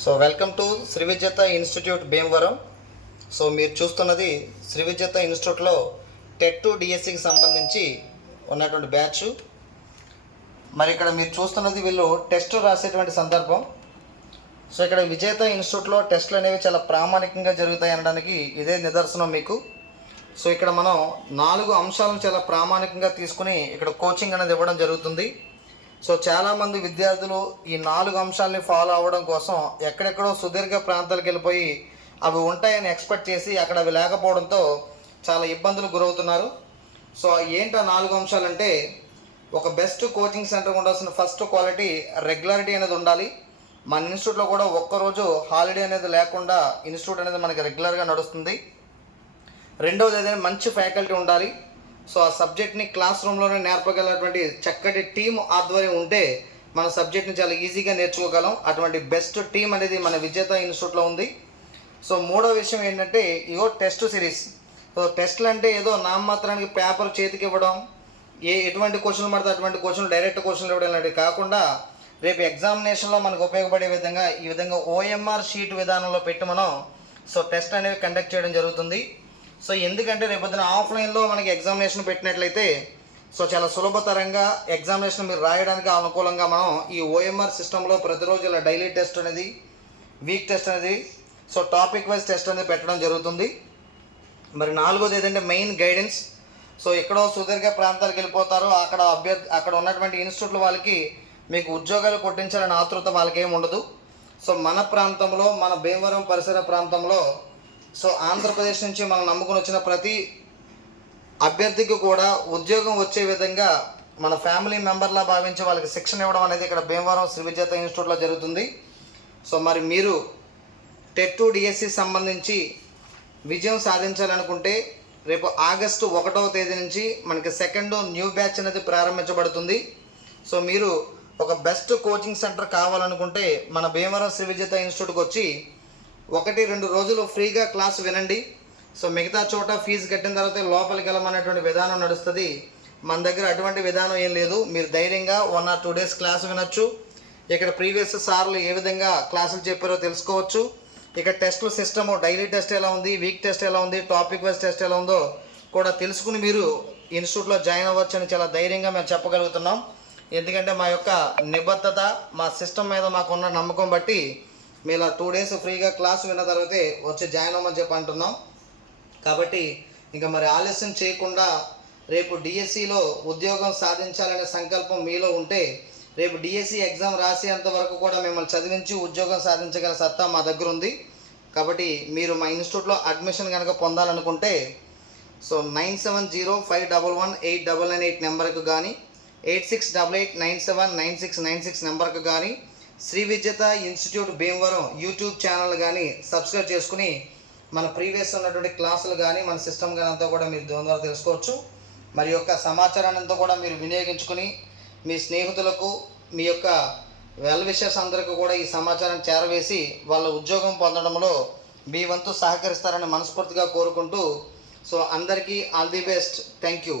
So welcome to Shri Vidyatha institute Bhimavaram. So మీరు చూస్తున్నది శ్రీ విద్యత ఇన్స్టిట్యూట్లో టెట్ డిఎస్సికి సంబంధించి ఉన్నటువంటి బ్యాచ్. మరి ఇక్కడ మీరు చూస్తున్నది వీళ్ళు టెస్ట్ రాసేటువంటి సందర్భం. సో ఇక్కడ విజేత ఇన్స్టిట్యూట్లో టెస్టులు అనేవి చాలా ప్రామాణికంగా జరుగుతాయి అనడానికి ఇదే నిదర్శనం మీకు. సో ఇక్కడ మనం 4 అంశాలను చాలా ప్రామాణికంగా తీసుకుని ఇక్కడ కోచింగ్ అనేది ఇవ్వడం జరుగుతుంది. సో చాలామంది విద్యార్థులు ఈ 4 అంశాలని ఫాలో అవ్వడం కోసం ఎక్కడెక్కడో సుదీర్ఘ ప్రాంతాలకు వెళ్ళిపోయి అవి ఉంటాయని ఎక్స్పెక్ట్ చేసి అక్కడ అవి లేకపోవడంతో చాలా ఇబ్బందులు గురవుతున్నారు. సో ఏంటి ఆ 4 అంశాలంటే, ఒక బెస్ట్ కోచింగ్ సెంటర్ ఉండాల్సిన ఫస్ట్ క్వాలిటీ రెగ్యులారిటీ అనేది ఉండాలి. మన ఇన్స్టిట్యూట్లో కూడా ఒక్కరోజు హాలిడే అనేది లేకుండా ఇన్స్టిట్యూట్ అనేది మనకి రెగ్యులర్గా నడుస్తుంది. రెండవది ఏదైనా మంచి ఫ్యాకల్టీ ఉండాలి. సో ఆ సబ్జెక్ట్ని క్లాస్ రూమ్లోనే నేర్పగలటువంటి చక్కటి టీం ఆధ్వర్యం ఉంటే మన సబ్జెక్ట్ని చాలా ఈజీగా నేర్చుకోగలం. అటువంటి బెస్ట్ టీం అనేది మన విజేత ఇన్స్టిట్యూట్లో ఉంది. సో మూడో విషయం ఏంటంటే, ఇగో టెస్ట్ సిరీస్. సో టెస్ట్లు అంటే ఏదో నామమాత్రానికి పేపర్ చేతికి ఇవ్వడం, ఎటువంటి క్వశ్చన్లు పడితే అటువంటి క్వశ్చన్లు డైరెక్ట్ క్వశ్చన్లు ఇవ్వడం లాంటివి కాకుండా రేపు ఎగ్జామినేషన్లో మనకు ఉపయోగపడే విధంగా ఈ విధంగా ఓఎంఆర్ షీట్ విధానంలో పెట్టి మనం సో టెస్ట్ అనేవి కండక్ట్ చేయడం జరుగుతుంది. సో ఎందుకంటే రేపొద్దున ఆఫ్లైన్లో మనకి ఎగ్జామినేషన్ పెట్టినట్లయితే సో చాలా సులభతరంగా ఎగ్జామినేషన్ మీరు రాయడానికి అనుకూలంగా మనం ఈ ఓఎంఆర్ సిస్టంలో ప్రతిరోజు ఇలా డైలీ టెస్ట్ అనేది, వీక్ టెస్ట్ అనేది, సో టాపిక్ వైజ్ టెస్ట్ అనేది పెట్టడం జరుగుతుంది. మరి నాలుగోది ఏదంటే మెయిన్ గైడెన్స్. సో ఎక్కడో సుదీర్ఘ ప్రాంతాలకు వెళ్ళిపోతారు, అక్కడ ఉన్నటువంటి ఇన్స్టిట్యూట్ల వాళ్ళకి మీకు ఉద్యోగాలు కొట్టించాలని ఆతృత వాళ్ళకి ఏమి ఉండదు. సో మన ప్రాంతంలో, మన భీమవరం పరిసర ప్రాంతంలో సో ఆంధ్రప్రదేశ్ నుంచి మనం నమ్ముకుని వచ్చిన ప్రతి అభ్యర్థికి కూడా ఉద్యోగం వచ్చే విధంగా మన ఫ్యామిలీ మెంబర్లా భావించి వాళ్ళకి శిక్షణ ఇవ్వడం అనేది ఇక్కడ భీమవరం శ్రీ విజేత ఇన్స్టిట్యూట్లో జరుగుతుంది. సో మరి మీరు టెట్ డిఎస్సి సంబంధించి విజయం సాధించాలనుకుంటే రేపు ఆగస్టు 1వ తేదీ నుంచి మనకి సెకండ్ న్యూ బ్యాచ్ అనేది ప్రారంభించబడుతుంది. సో మీరు ఒక బెస్ట్ కోచింగ్ సెంటర్ కావాలనుకుంటే మన భీమవరం శ్రీ విజేత ఇన్స్టిట్యూట్కి వచ్చి 1-2 రోజులు ఫ్రీగా క్లాస్ వినండి. సో మిగతా చోట ఫీజు కట్టిన తర్వాత లోపలికి వెళ్ళమనేటువంటి విధానం నడుస్తుంది. మన దగ్గర అటువంటి విధానం ఏం లేదు. మీరు ధైర్యంగా 1 or 2 days క్లాస్ వినొచ్చు. ఇక్కడ ప్రీవియస్ సార్లు ఏ విధంగా క్లాసులు చెప్పారో తెలుసుకోవచ్చు. ఇక్కడ టెస్టుల సిస్టము, డైలీ టెస్ట్ ఎలా ఉంది, వీక్ టెస్ట్ ఎలా ఉంది, టాపిక్ వైజ్ టెస్ట్ ఎలా ఉందో కూడా తెలుసుకుని మీరు ఇన్స్టిట్యూట్లో జాయిన్ అవ్వచ్చు అని చాలా ధైర్యంగా మేము చెప్పగలుగుతున్నాం. ఎందుకంటే మా యొక్క నిబద్ధత, మా సిస్టమ్ మీద మాకున్న నమ్మకం బట్టి మీరు ఇలా 2 days ఫ్రీగా క్లాస్ విన్న తర్వాతే వచ్చి జాయిన్ అవ్వమని చెప్పి అంటున్నాం. కాబట్టి ఇంకా మరి ఆలస్యం చేయకుండా రేపు డిఎస్సిలో ఉద్యోగం సాధించాలనే సంకల్పం మీలో ఉంటే రేపు డిఎస్సి ఎగ్జామ్ రాసేంత వరకు కూడా మిమ్మల్ని చదివించి ఉద్యోగం సాధించగల సత్తా మా దగ్గర ఉంది. కాబట్టి మీరు మా ఇన్స్టిట్యూట్లో అడ్మిషన్ కనుక పొందాలనుకుంటే సో 9705118998 నెంబర్కి కానీ 8688979696 నెంబర్కి కానీ శ్రీ విజేత ఇన్స్టిట్యూట్ భీమవరం యూట్యూబ్ ఛానల్ కానీ సబ్స్క్రైబ్ చేసుకుని మన ప్రీవియస్ ఉన్నటువంటి క్లాసులు కానీ మన సిస్టమ్ కానీ అంతా కూడా మీరు ద్వారా తెలుసుకోవచ్చు. మరి యొక్క సమాచారాన్ని అంతా కూడా మీరు వినియోగించుకుని మీ స్నేహితులకు, మీ యొక్క వెల్ విషర్స్ అందరికీ కూడా ఈ సమాచారం చేరవేసి వాళ్ళ ఉద్యోగం పొందడంలో మీ వంతు సహకరిస్తారని మనస్ఫూర్తిగా కోరుకుంటూ సో అందరికీ all the best. Thank you.